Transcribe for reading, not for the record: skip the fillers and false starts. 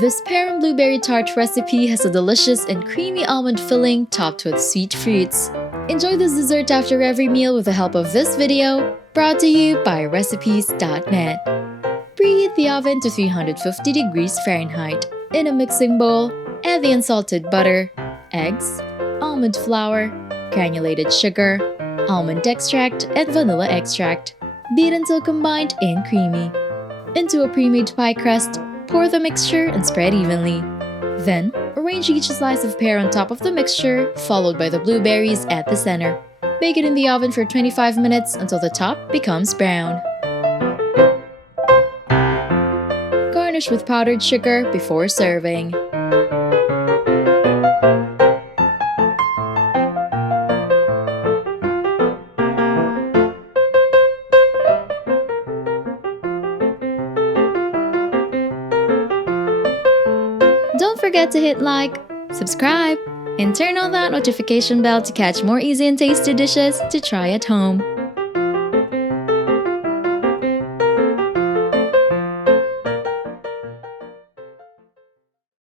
This pear and blueberry tart recipe has a delicious and creamy almond filling topped with sweet fruits. Enjoy this dessert after every meal with the help of this video, brought to you by recipes.net. Preheat the oven to 350 degrees Fahrenheit. In a mixing bowl, add the unsalted butter, eggs, almond flour, granulated sugar, almond extract, and vanilla extract. Beat until combined and creamy. Into a pre-made pie crust, pour the mixture and spread evenly. Then, arrange each slice of pear on top of the mixture, followed by the blueberries at the center. Bake it in the oven for 25 minutes until the top becomes brown. Garnish with powdered sugar before serving. Don't forget to hit like, subscribe, and turn on that notification bell to catch more easy and tasty dishes to try at home.